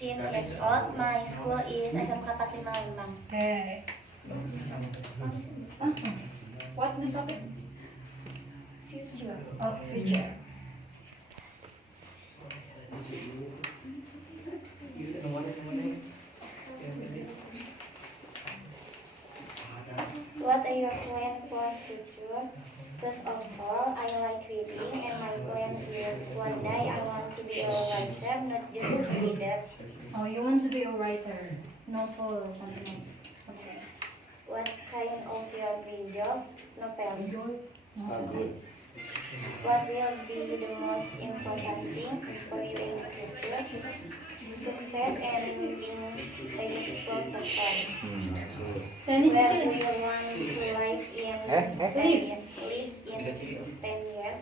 years old. My school is SMK 455. Okay. What the topic? Future. Oh, future. What are your plans for future? First of all, I like reading, and my plan is one day I want to be a writer, not just a reader. Oh, you want to be a writer, novel or something like that. Okay. What kind of your dream job? Novelist. Okay. What will be the most important things for you in the future? Success and being a useful person. Tennis Where teacher. do you want to live in 10 years?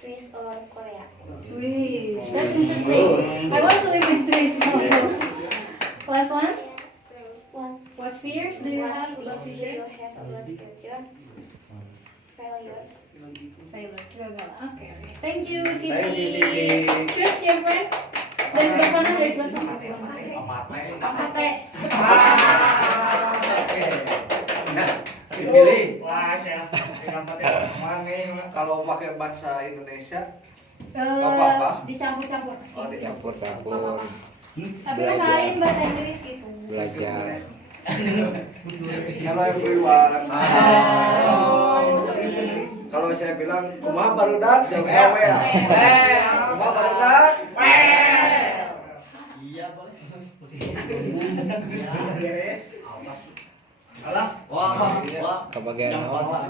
Swiss or Korea? Swiss. That's interesting. I want to live in Swiss also. Last one. What fears do you have about Do you future? have about future? Failure. Failure. Gagal. Okay. Thank you, Siti. Thank you, Siti. Choose your friend. Dari sebelah sana, dari sebelah sana. Apate. Pilih. Wah, siap. Kalau pakai bahasa Indonesia, apa-apa. Dicampur-campur. Oh, dicampur-campur. Nggak apa-apa. Tapi usahain bahasa Inggris gitu. Belajar. Hello everyone. Kalau saya bilang kumaha barudak, jawab ya. Kumaha barudak? Iya, boleh. Beres. Alah, wah. Kebagian apa?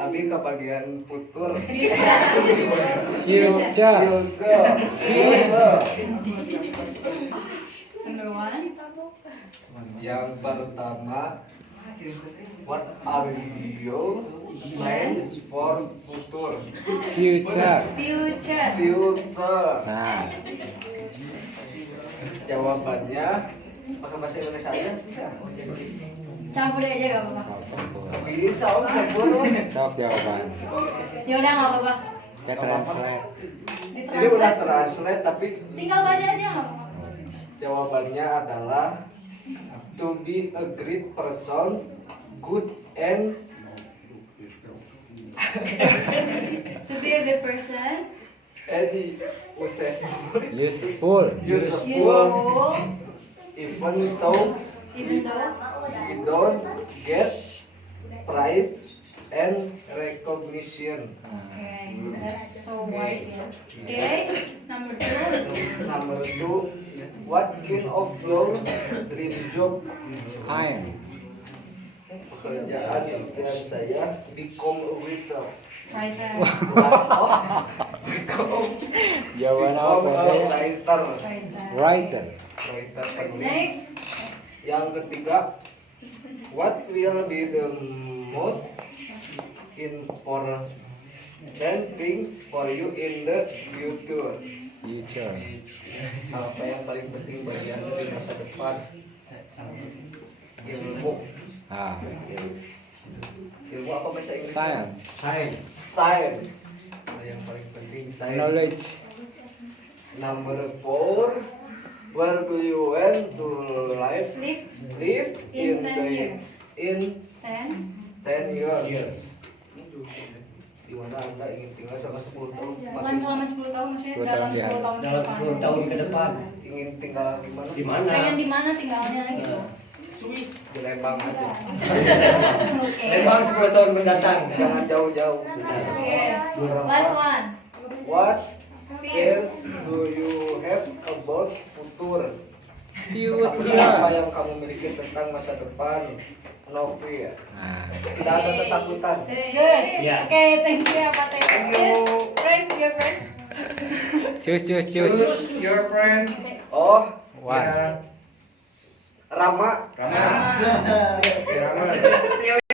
Abi kebagian putul. Future. Number one. Yang pertama, what are your plans for future? Future. Future. Future. Nah, Jawabannya pakai bahasa Indonesia aja. Campur aja gak apa-apa. Bisa om campur. sok jawaban. Ya udah gak apa-apa. Kita translate. Ini udah translate tapi Tinggal baca aja gak apa-apa. jawabannya adalah to be a great person, good and To be a good person. useful. Useful. Useful. Useful. Even though Even though. we don't get prize and recognition. Okay, that's so wise ya. Okay, number two. Number two, what kind of your dream job? Kind. Pekerjaan impian saya become a waiter. Writer. Jawaban Become apa? a writer. Writer. Writer penulis. Next. Yang ketiga, what will be the most important things for you in the future? Future. Apa yang paling penting bagi Anda di masa depan? Ilmu. Ah, Ilmu apa bahasa Inggris? science. Science. Nah, yang paling penting science. Knowledge. Number 4, where do you want to live In 10 years. in 10. 10 years? Di mana Anda ingin tinggal selama 10 tahun? Bukan selama 10 tahun, maksudnya 10 dalam tahun di 10 tahun ke Dalam depan. 10 tahun ke depan. Ingin tinggal di mana? Di mana? Pengen di mana tinggalnya gitu. Di Lembang aja. Oke. Memang 10 tahun mendatang. Jangan jauh-jauh. Oke. Last one. What fears do you have about future? Apa yang kamu miliki tentang masa depan? No fear. Nah, Tidak ada ketakutan. Good. Ya. Oke, thank you ya Pak Teh. Thank you. Friend, your friend. choose. Choose your friend. Oh, One. ya. Rama. Rama. Rama.